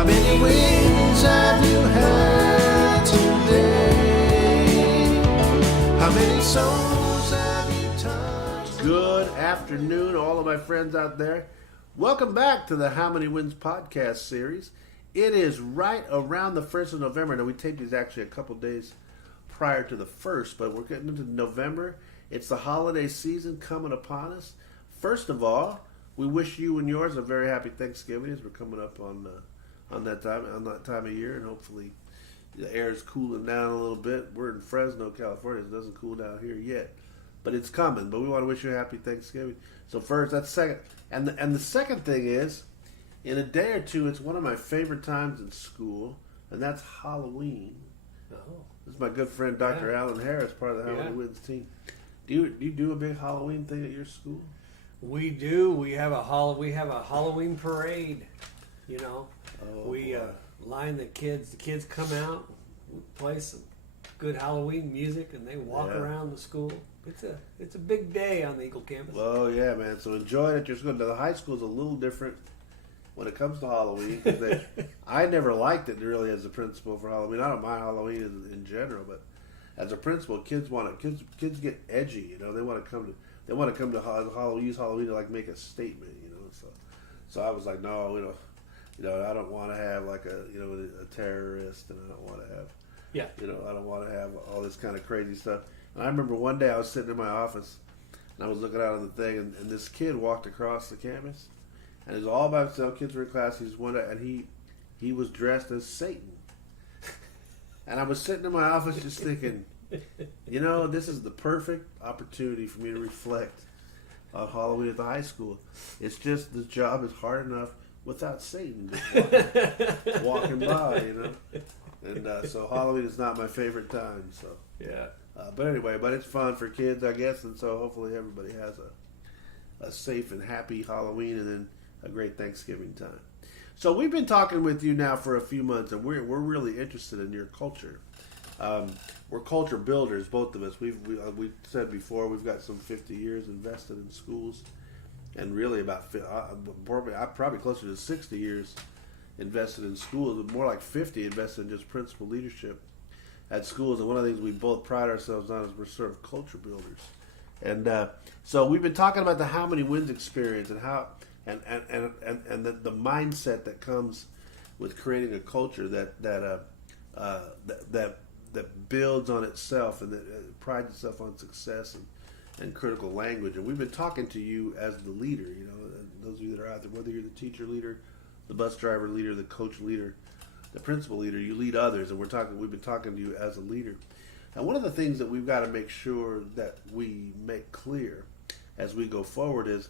How many wins have you had today? How many souls have you touched? Good afternoon, all of my friends out there. Welcome back to the How Many Wins podcast series. It is right around the 1st of November. Now, we taped these actually a couple days prior to the 1st, but we're getting into November. It's the holiday season coming upon us. First of all, we wish you and yours a very happy Thanksgiving as we're coming up on that time of year, and hopefully the air is cooling down a little bit. We're in Fresno, California. It doesn't cool down here yet, but it's coming. But we want to wish you a happy Thanksgiving. So first, that's second, and the second thing is, in a day or two, it's one of my favorite times in school, and that's Halloween. Oh. This is my good friend Dr. Alan Harris, part of the How Many Wins team. Do you do a big Halloween thing at your school? We do. We have a Halloween parade. You know, we line the kids. The kids come out, we play some good Halloween music, and they walk around the school. It's a big day on the Eagle campus. Oh yeah, man. So enjoy it at your school. Now, the high school is a little different when it comes to Halloween. 'Cause I never liked it really as a principal for Halloween. I don't mind Halloween in general, but as a principal, kids get edgy. You know, they want to come to Halloween, use Halloween to like make a statement. You know, so I was like, no, I don't want to have like a terrorist, and I don't want to have I don't want to have all this kind of crazy stuff. And I remember one day I was sitting in my office and I was looking out on the thing, and this kid walked across the campus, and it was all by himself. Kids were in class. And he was dressed as Satan. And I was sitting in my office just thinking, this is the perfect opportunity for me to reflect on Halloween at the high school. It's just, this job is hard enough without Satan just walking by, And so Halloween is not my favorite time. So but anyway, it's fun for kids, I guess, and so hopefully everybody has a safe and happy Halloween, and then a great Thanksgiving time. So we've been talking with you now for a few months, and we're really interested in your culture. We're culture builders, both of us. We said before, we've got some 50 years invested in schools, and really probably closer to 60 years invested in schools, more like 50 invested in just principal leadership at schools. And one of the things we both pride ourselves on is we're sort of culture builders. And so we've been talking about the How Many Wins experience, and how and the mindset that comes with creating a culture that builds on itself, and that prides itself on success and critical language. And we've been talking to you as the leader, those of you that are out there, whether you're the teacher leader, the bus driver leader, the coach leader, the principal leader, you lead others, and we've been talking to you as a leader. And one of the things that we've got to make sure that we make clear as we go forward is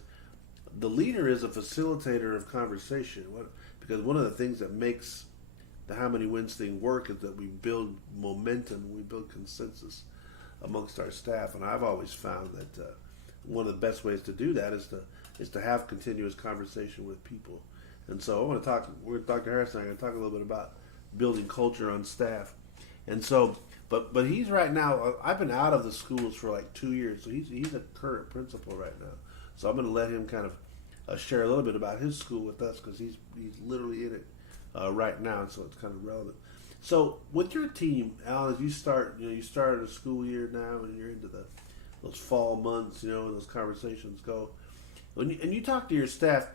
the leader is a facilitator of conversation. Because one of the things that makes the How Many Wins thing work is that we build momentum, we build consensus amongst our staff. And I've always found that one of the best ways to do that is to have continuous conversation with people. And so we're with Dr. Harris and I'm going to talk a little bit about building culture on staff. And so, but he's right now, I've been out of the schools for like 2 years, so he's a current principal right now. So I'm going to let him kind of share a little bit about his school with us, because he's literally in it right now, so it's kind of relevant. So with your team, Alan, as you started a school year now, and you're into those fall months, and those conversations go. And you talk to your staff,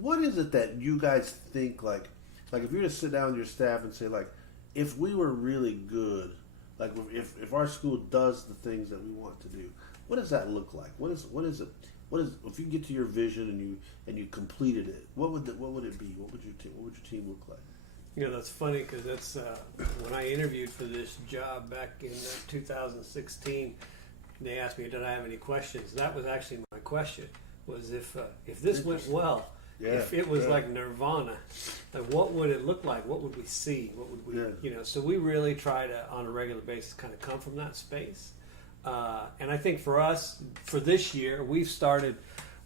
what is it that you guys think, like if you were to sit down with your staff and say, like, if we were really good, like if our school does the things that we want to do, what does that look like? What is it? If you get to your vision and you completed it, what would it be? What would your team look like? That's funny, because that's when I interviewed for this job back in 2016. They asked me, did I have any questions? That was actually my question. Was if this went well, if it was like Nirvana, like what would it look like? What would we see? What would we, So we really try to, on a regular basis, kind of come from that space. And I think for us, for this year, we've added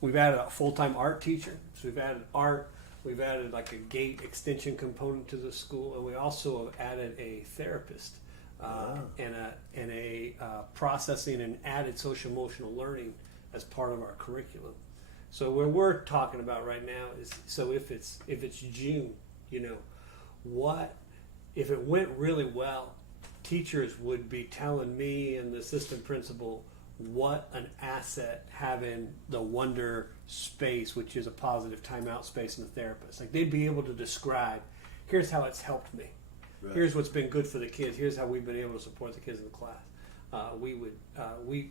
a full-time art teacher. So we've added art. We've added like a gate extension component to the school, and we also have added a therapist and a processing and added social emotional learning as part of our curriculum. So what we're talking about right now is, so if it's June, what if it went really well, teachers would be telling me and the assistant principal what an asset having the Wonder space, which is a positive timeout space, and the therapist. Like, they'd be able to describe, here's how it's helped me. Right. Here's what's been good for the kids. Here's how we've been able to support the kids in the class.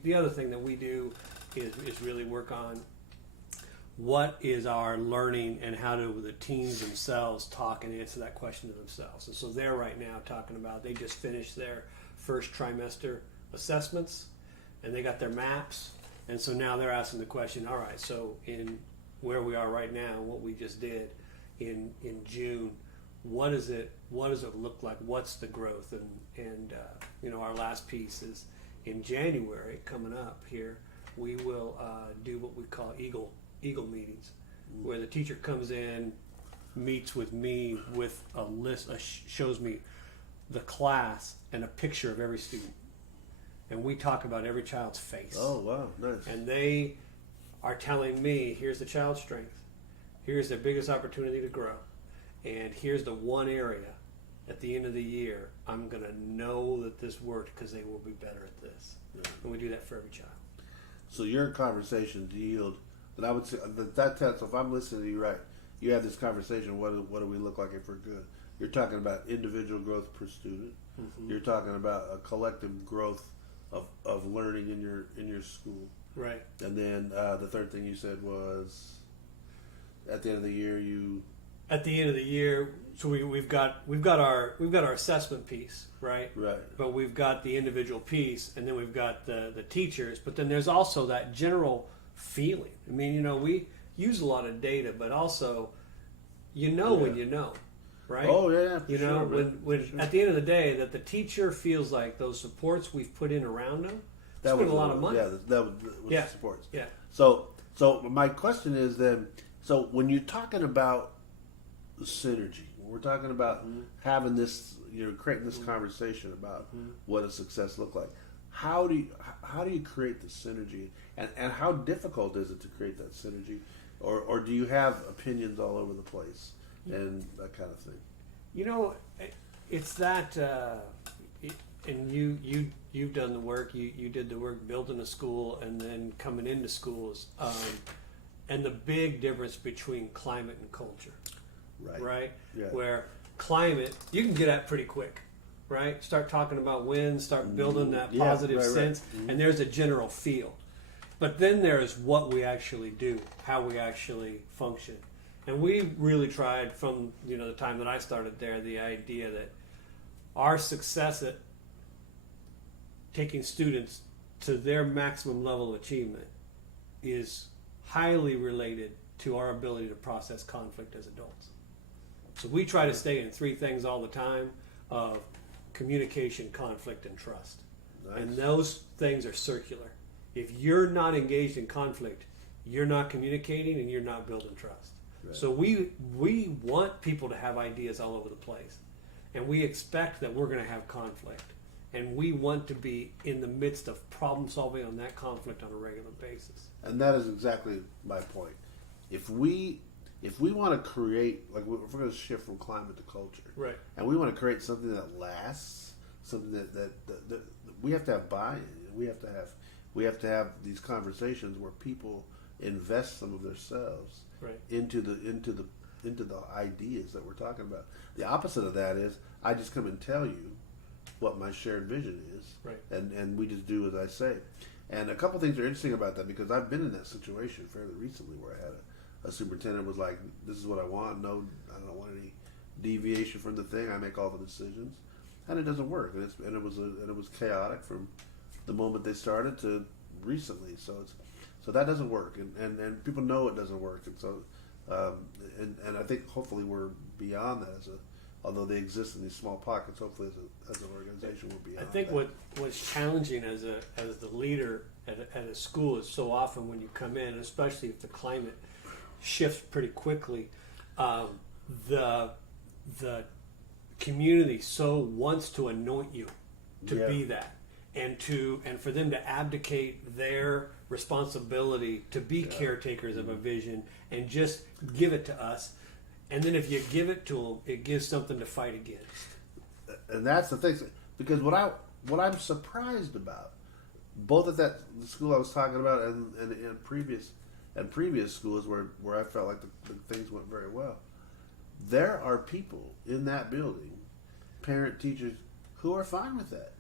The other thing that we do is really work on what is our learning and how do the teams themselves talk and answer that question to themselves. And so they're right now talking about, they just finished their first trimester assessments and they got their maps. And so now they're asking the question, all right, so in where we are right now, what we just did in June, what does it look like? What's the growth? And our last piece is in January coming up here, we will do what we call Eagle meetings, where the teacher comes in, meets with me with a list, shows me the class and a picture of every student, and we talk about every child's face. Oh, wow, nice. And they are telling me, here's the child's strength, here's their biggest opportunity to grow, and here's the one area at the end of the year I'm going to know that this worked because they will be better at this. Yeah. And we do that for every child. So your conversations yield, that I would say, that so if I'm listening to you right, you have this conversation, what do we look like if we're good? You're talking about individual growth per student. Mm-hmm. You're talking about a collective growth of learning in your school. Right. And then the third thing you said was, at the end of the year, At the end of the year, so we've got our assessment piece, right? Right. But we've got the individual piece, and then we've got the teachers. But then there's also that general feeling. I mean, we use a lot of data, but also, when you know, right? Oh yeah, when sure. at the end of the day, that the teacher feels like those supports we've put in around them. That spent was a lot of money. Yeah, that was the supports. Yeah. So my question is then, so when you're talking about synergy, when we're talking about having this, creating this conversation about what a success look like, how do you create the synergy, and how difficult is it to create that synergy, or do you have opinions all over the place and that kind of thing? It's that, and you've done the work. You did the work building a school and then coming into schools, and the big difference between climate and culture. Right? Yeah. Where climate, you can get at pretty quick, right? Start talking about winds, start building that positive sense, Mm-hmm. and there's a general feel. But then there's what we actually do, how we actually function. And we really tried from the time that I started there, the idea that our success at taking students to their maximum level of achievement is highly related to our ability to process conflict as adults. So we try to stay in three things all the time of communication, conflict, and trust. Nice. And those things are circular. If you're not engaged in conflict, you're not communicating and you're not building trust. Right. So we want people to have ideas all over the place. And we expect that we're going to have conflict. And we want to be in the midst of problem solving on that conflict on a regular basis. And that is exactly my point. If we want to create, like, if we're going to shift from climate to culture, right, and we want to create something that lasts, something that we have to have buy-in. We have to have these conversations where people invest some of themselves right, into the ideas that we're talking about. The opposite of that is I just come and tell you what my shared vision is, right, and we just do as I say. And a couple things are interesting about that, because I've been in that situation fairly recently where I had a superintendent was like, "This is what I want. No, I don't want any deviation from the thing. I make all the decisions," and it doesn't work. And it was chaotic from the moment they started to recently. So that doesn't work, and people know it doesn't work. And so and I think hopefully we're beyond that although they exist in these small pockets. Hopefully as an organization we're beyond. I think that. what's challenging as the leader at a school is so often when you come in, especially if the climate shifts pretty quickly, the community so wants to anoint you to be that, and for them to abdicate their responsibility to be caretakers of a vision and just give it to us. And then if you give it to them, it gives something to fight against. And that's the thing, because what I'm surprised about, both at that the school I was talking about and in previous schools where I felt like the things went very well, there are people in that building, parent teachers, who are fine with that.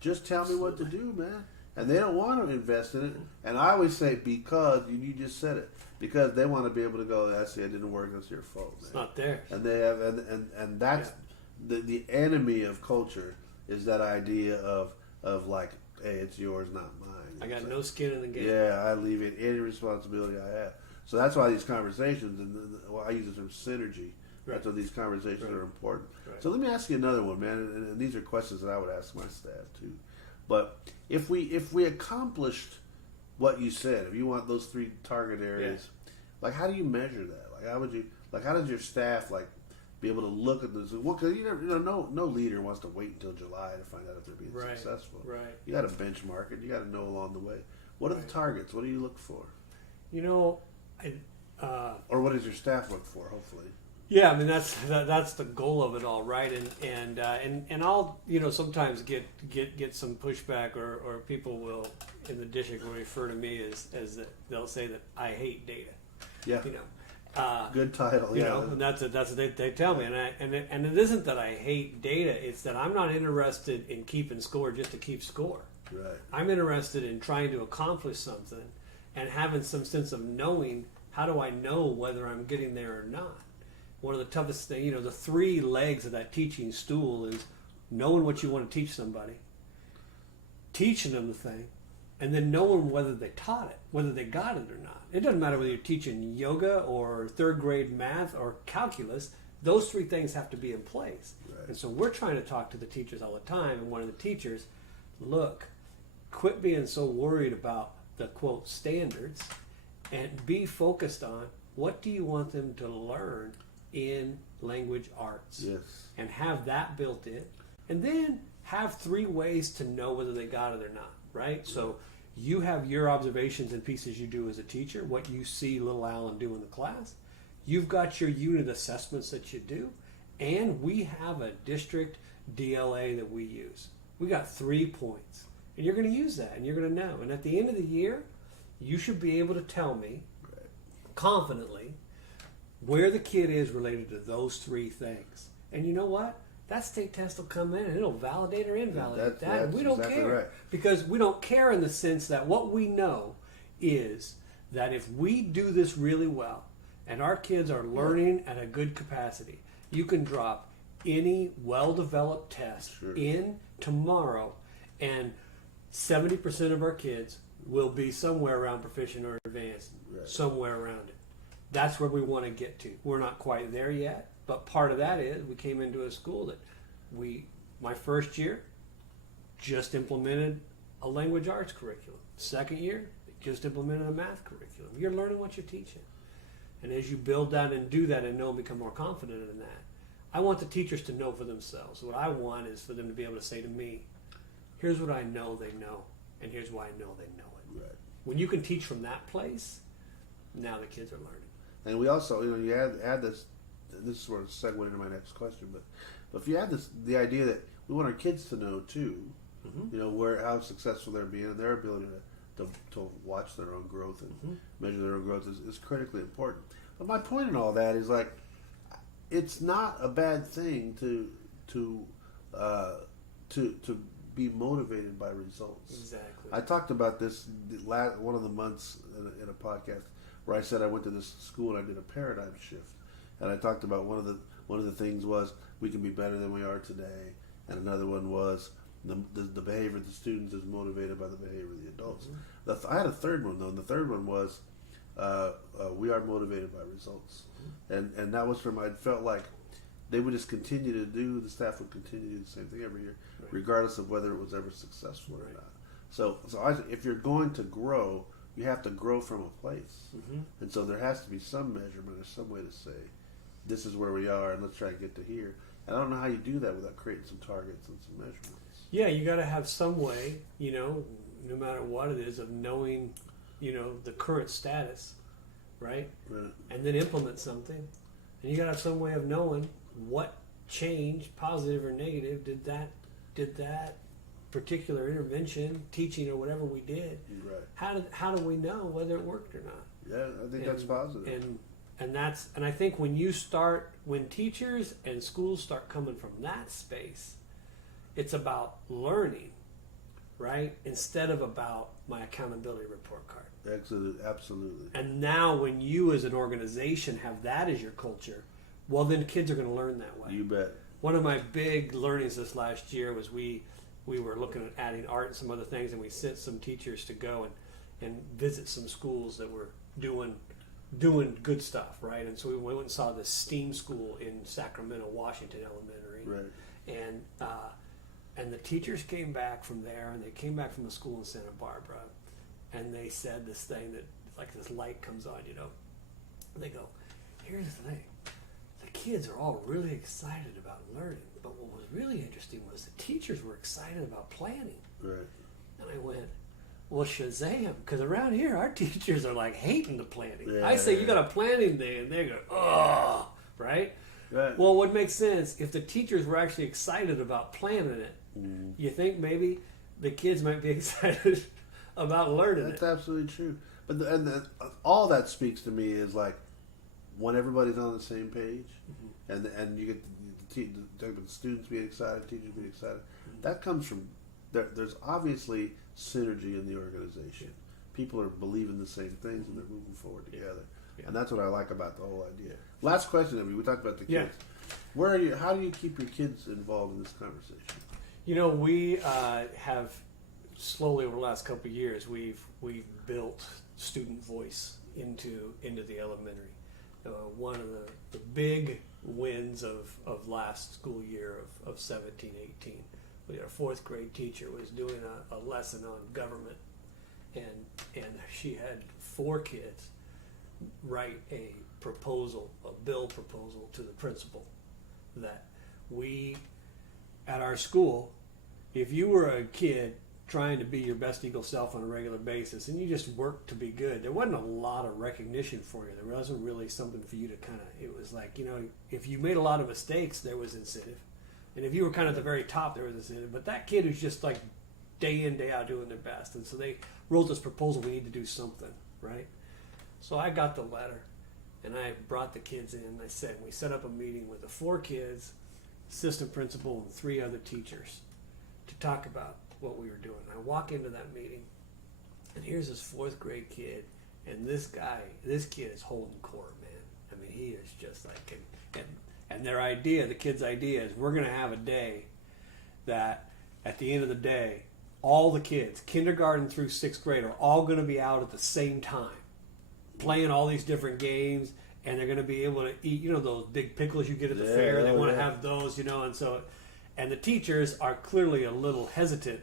Just tell me what to do, man. And they don't want to invest in it. And I always say, because you just said it, because they want to be able to go, I see, it didn't work, it's your fault, man. It's not there. And they have, and that's the enemy of culture, is that idea of like, hey, it's yours, not mine. I got no skin in the game. Yeah, I leave it any responsibility I have. So that's why these conversations, and I use the term synergy. Right. That's why these conversations Right. are important. Right. So let me ask you another one, man. And these are questions that I would ask my staff too. But if we accomplished what you said, if you want those 3 target areas, like how do you measure that? Like how does your staff like be able to look at this? Well, because no leader wants to wait until July to find out if they're being Right. successful. Right. You got to benchmark it. You got to know along the way. What are the Right. targets? What do you look for? You know, Or what does your staff look for? Hopefully. yeah, I mean that's the goal of it all, right? And I'll sometimes get some pushback, or people will in the district will refer to me as that they'll say that I hate data. Yeah. Good title. You Yeah. know, and that's what they tell me, and it isn't that I hate data; it's that I'm not interested in keeping score just to keep score. Right. I'm interested in trying to accomplish something and having some sense of knowing. How do I know whether I'm getting there or not? One of the toughest things, the 3 legs of that teaching stool is knowing what you want to teach somebody, teaching them the thing, and then knowing whether they taught it, whether they got it or not. It doesn't matter whether you're teaching yoga or 3rd grade math or calculus. Those 3 things have to be in place. Right. And so we're trying to talk to the teachers all the time. And one of the teachers, look, quit being so worried about the quote standards and be focused on what do you want them to learn in language arts. Yes. And have that built in. And then have 3 ways to know whether they got it or not, right? So you have your observations and pieces you do as a teacher, what you see little Alan do in the class. You've got your unit assessments that you do, and we have a district DLA that we use. We got 3 points, and you're going to use that, and you're going to know. And at the end of the year, you should be able to tell me confidently where the kid is related to those 3 things. And you know what? That state test will come in and it'll validate or invalidate that. And we don't exactly care. right. Because we don't care in the sense that what we know is that if we do this really well and our kids are learning at a good capacity, you can drop any well-developed test in tomorrow and 70% of our kids will be somewhere around proficient or advanced, somewhere around it. That's where we want to get to. We're not quite there yet, but part of that is we came into a school that my first year just implemented a language arts curriculum. Second year, just implemented a math curriculum. You're learning what you're teaching. And as you build that and do that and know and become more confident in that, I want the teachers to know for themselves. What I want is for them to be able to say to me, here's what I know they know, and here's why I know they know it. Right. When you can teach from that place, now the kids are learning. And we also, you add this. This is sort of segue into my next question, but if you add the idea that we want our kids to know too, how successful they're being and their ability to watch their own growth and measure their own growth is critically important. But my point in all that is like, it's not a bad thing to be motivated by results. Exactly. I talked about this one of the months in a podcast where I said I went to this school and I did a paradigm shift, and I talked about one of the things was we can be better than we are today, and another one was the behavior of the students is motivated by the behavior of the adults. I had a third one though, and the third one was we are motivated by results, and that was from I felt like they would just continue to do, the staff would continue to do the same thing every year, regardless of whether it was ever successful or not. So if you're going to grow, you have to grow from a place. And so there has to be some measurement or some way to say, this is where we are and let's try to get to here. And I don't know how you do that without creating some targets and some measurements. Yeah, you got to have some way, no matter what it is, of knowing, the current status, right? And then implement something. and you got to have some way of knowing what change, positive or negative, did that particular intervention, teaching, or whatever we did. Right. How do we know whether it worked or not? Yeah, I think that's positive. And I think when teachers and schools start coming from that space, it's about learning, right? Instead of about my accountability report card. Absolutely. And now when you as an organization have that as your culture, well, then kids are going to learn that way. You bet. One of my big learnings this last year was we were looking at adding art and some other things, and we sent some teachers to go and visit some schools that were doing good stuff, right? And so we went and saw this STEAM school in Sacramento, Washington Elementary. Right. And the teachers came back from there, and they came back from the school in Santa Barbara, and they said this thing that, like, this light comes on, you know. And they go, here's the thing. The kids are all really excited about learning, but what was really interesting was the teachers were excited about planning. Right. And I went, well, Shazam, because around here our teachers are like hating the planning. Yeah, I say you got a planning day, and they go, oh, right? Right. Well, what makes sense if the teachers were actually excited about planning it? You think maybe the kids might be excited about learning That's it? absolutely true. But all that speaks to me is like when everybody's on the same page, and you get the students being excited, teachers being excited. That comes from there's obviously synergy in the organization. People are believing the same things and they're moving forward together. And that's what I like about the whole idea. Last question, we talked about the kids. Where are you? How do you keep your kids involved in this conversation? You know, we have slowly over the last couple of years we've built student voice into the elementary. One of the big wins of last school year of 17-18, we had a fourth grade teacher was doing a lesson on government, and she had 4 kids write a bill proposal to the principal that we at our school, if you were a kid trying to be your best Eagle self on a regular basis and you just worked to be good, there wasn't a lot of recognition for you. There wasn't really something for you to it was like, you know, if you made a lot of mistakes, there was incentive. And if you were kind of at the very top, there was incentive. But that kid who's just like day in, day out doing their best. And so they wrote this proposal, we need to do something, right? So I got the letter and I brought the kids in and I said, we set up a meeting with the 4 kids, assistant principal, and 3 other teachers to talk about what we were doing. I walk into that meeting, and here's this 4th grade kid, and this kid is holding court, man. I mean, he is just like, and the kid's idea is we're going to have a day that at the end of the day, all the kids, kindergarten through 6th grade, are all going to be out at the same time, playing all these different games, and they're going to be able to eat, you know, those big pickles you get at the fair. They want to have those, you know, and the teachers are clearly a little hesitant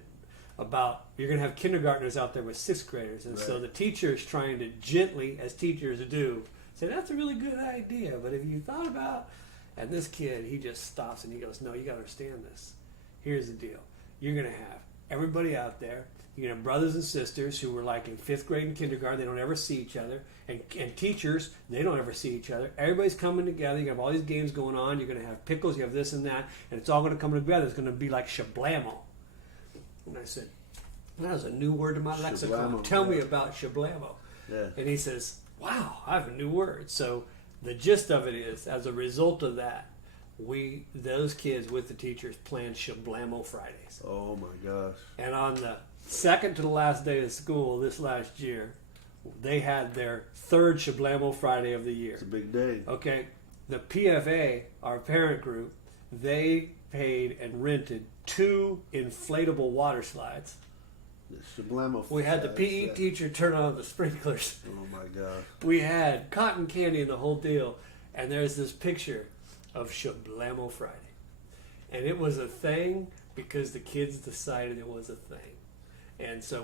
about, you're going to have kindergartners out there with 6th graders. And so the teacher's trying to gently, as teachers do, say, that's a really good idea, but if you thought about, and this kid, he just stops and he goes, no, you got to understand this. Here's the deal. You're going to have everybody out there. You're going to have brothers and sisters who were like in 5th grade and kindergarten. They don't ever see each other. And teachers, they don't ever see each other. Everybody's coming together. You have all these games going on. You're going to have pickles. You have this and that. And it's all going to come together. It's going to be like shablamo. And I said, that is a new word to my lexicon. Tell me about shablamo. Yeah. And he says, wow, I have a new word. So the gist of it is, as a result of that, those kids with the teachers planned shablamo Fridays. Oh my gosh. And on the second to the last day of school this last year, they had their 3rd shablamo Friday of the year. It's a big day. Okay. The PFA, our parent group, they paid and rented 2 inflatable water slides. We had the PE teacher turn on the sprinklers. Oh my gosh. We had cotton candy and the whole deal. And there's this picture of shablamo Friday. And it was a thing because the kids decided it was a thing. And so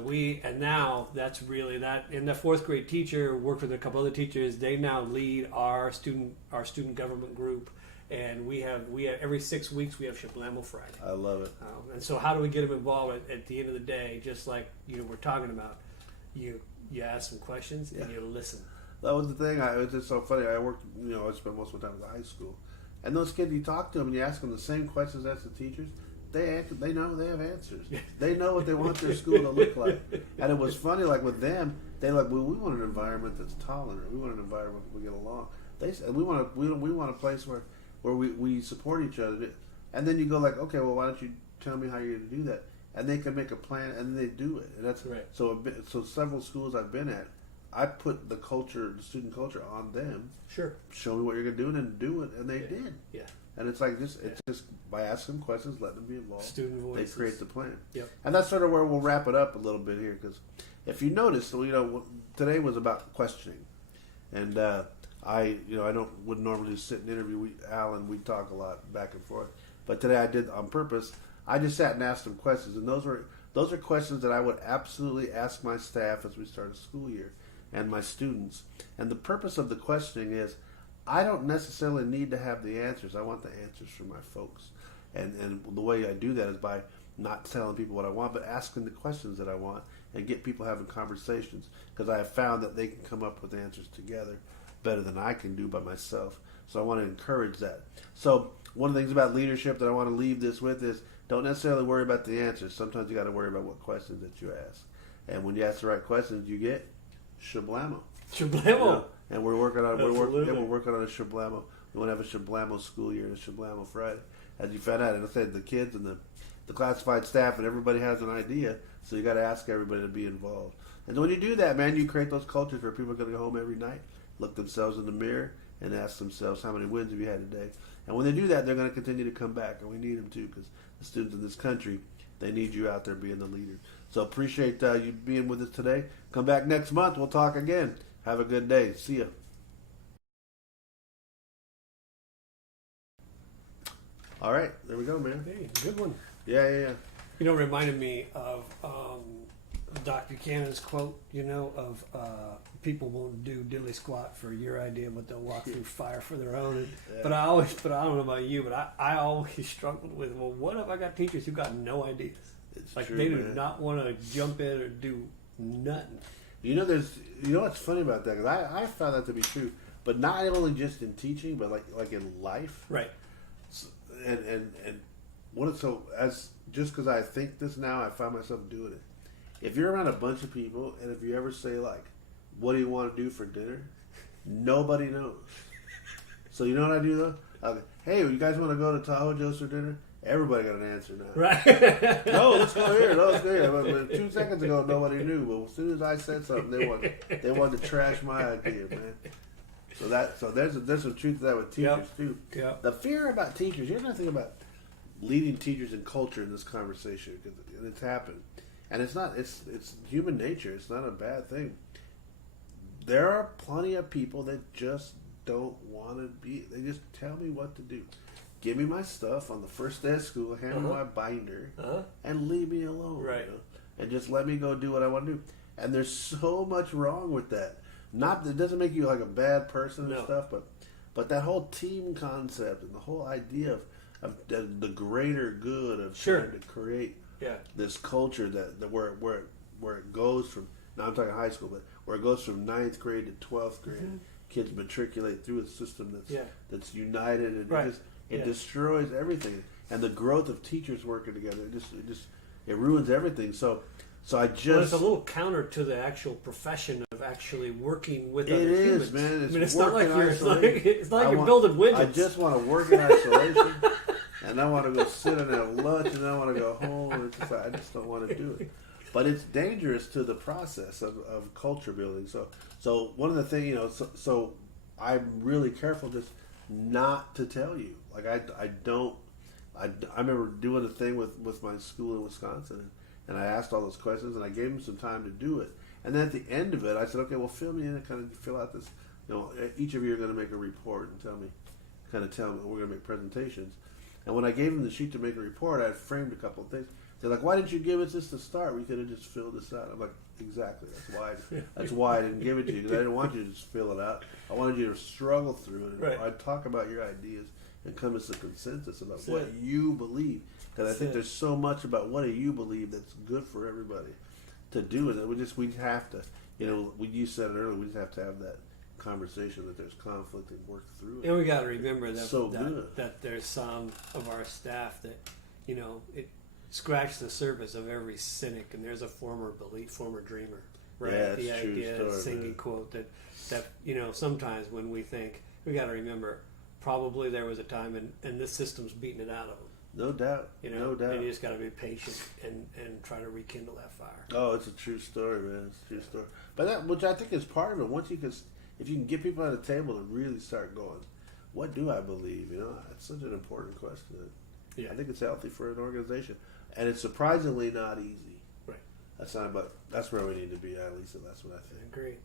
now that's really that. And the 4th grade teacher worked with a couple other teachers. They now lead our student government group. And we have every 6 weeks we have shablamo Friday. I love it. And so how do we get them involved at the end of the day? Just like we're talking about, you ask some questions and you listen. That was the thing. It was just so funny. I worked, I spent most of my time at the high school, and those kids, you talk to them and you ask them the same questions as the teachers. They know they have answers. They know what they want their school to look like. And it was funny, like with them, they like, well, we want an environment that's tolerant. We want an environment where we get along. They said we want a place where we support each other. And then you go like, okay, well, why don't you tell me how you're going to do that? And they can make a plan, and they do it. And that's right. So several schools I've been at, I put the student culture on them. Sure. Show me what you're going to do, and do it, and they did. Yeah. And it's like it's just by asking them questions, letting them be involved. Student voices. They create the plan. Yep. And that's sort of where we'll wrap it up a little bit here, because if you notice, today was about questioning, and I wouldn't normally just sit and interview Alan. We talk a lot back and forth, but today I did on purpose. I just sat and asked him questions, and those are questions that I would absolutely ask my staff as we start a school year and my students. And the purpose of the questioning is, I don't necessarily need to have the answers. I want the answers from my folks. And the way I do that is by not telling people what I want, but asking the questions that I want and get people having conversations, because I have found that they can come up with answers together better than I can do by myself. So I want to encourage that. So one of the things about leadership that I want to leave this with is, don't necessarily worry about the answers. Sometimes you got to worry about what questions that you ask. And when you ask the right questions, you get shablamo. Shablamo. And we're working on Absolutely. we're working on a shablamo. We want to have a shablamo school year and a shablamo Friday. As you found out, and I said the kids and the classified staff and everybody has an idea, so you got to ask everybody to be involved. And when you do that, man, you create those cultures where people are going to go home every night, look themselves in the mirror, and ask themselves, how many wins have you had today? And when they do that, they're going to continue to come back, and we need them too, because the students in this country, they need you out there being the leader. So appreciate you being with us today. Come back next month. We'll talk again. Have a good day. See ya. All right, there we go, man. Hey, good one. Yeah. Reminded me of Doc Buchanan's quote, of people won't do diddly squat for your idea, but they'll walk through fire for their own. Yeah. But I don't know about you, but I always struggled with, well, what if I got teachers who got no ideas? It's like true, they do man. not want to jump in or do nothing. What's funny about that? 'Cause I found that to be true, but not only just in teaching, but like in life. Right. And just because I think this now, I find myself doing it. If you're around a bunch of people, and if you ever say like, "What do you want to do for dinner?" Nobody knows. So you know what I do though? I'll go, "Hey, you guys want to go to Tahoe Joe's for dinner?" Everybody got an answer now. Right. No, let's go here. No, let's go here. But 2 seconds ago, nobody knew. But as soon as I said something, they wanted to trash my idea, man. So there's some truth to that with teachers too. Yep. The fear about teachers. Here's the thing about leading teachers and culture in this conversation, because it's happened, and it's not. It's human nature. It's not a bad thing. There are plenty of people that just don't want to be. They just tell me what to do. Give me my stuff on the first day of school, hand me my binder, and leave me alone. Right. And just let me go do what I want to do. And there's so much wrong with that. Not that it doesn't make you like a bad person and stuff, but that whole team concept and the whole idea of the greater good of trying to create this culture that where it goes from, now I'm talking high school, but where it goes from 9th grade to 12th grade. Mm-hmm. Kids matriculate through a system that's united, and it destroys everything. And the growth of teachers working together, it ruins everything. So I just... Well, it's a little counter to the actual profession of actually working with other humans. It is, man. It's not like you're building widgets. I just want to work in isolation, and I want to go sit and have lunch, and I want to go home. And I just don't want to do it. But it's dangerous to the process of culture building. So one of the things, so I'm really careful just not to tell you. Like I remember doing a thing with my school in Wisconsin, and I asked all those questions, and I gave them some time to do it. And then at the end of it, I said, okay, well, fill me in and kind of fill out this. Each of you are going to make a report and tell me, we're going to make presentations. And when I gave them the sheet to make a report, I framed a couple of things. They're like, why didn't you give us this to start? We could have just filled this out. I'm like, exactly. That's why I didn't give it to you, because I didn't want you to just fill it out. I wanted you to struggle through it. And I'd talk about your ideas and come to a consensus about what you believe. Because I think there's so much about what do you believe that's good for everybody to do. And we have to, you said it earlier, we just have to have that conversation, that there's conflict, and work through it. And we got to remember that, So good. that there's some of our staff that, you know, it scratch the surface of every cynic, and there's a former dreamer, right? Yeah, the it's true idea, story, singing man. quote that you know, sometimes when we think, we got to remember, probably there was a time, and this system's beating it out of them. No doubt. You know, No doubt. and you just got to be patient and try to rekindle that fire. Oh, it's a true story, man. It's a true story. But that, which I think is part of it. Once you can, if you can get people at a table to really start going, what do I believe? You know, it's such an important question. Yeah. I think it's healthy for an organization, and it's surprisingly not easy. Right. That's not, but that's where we need to be at, Lisa. That's what I think. I agree.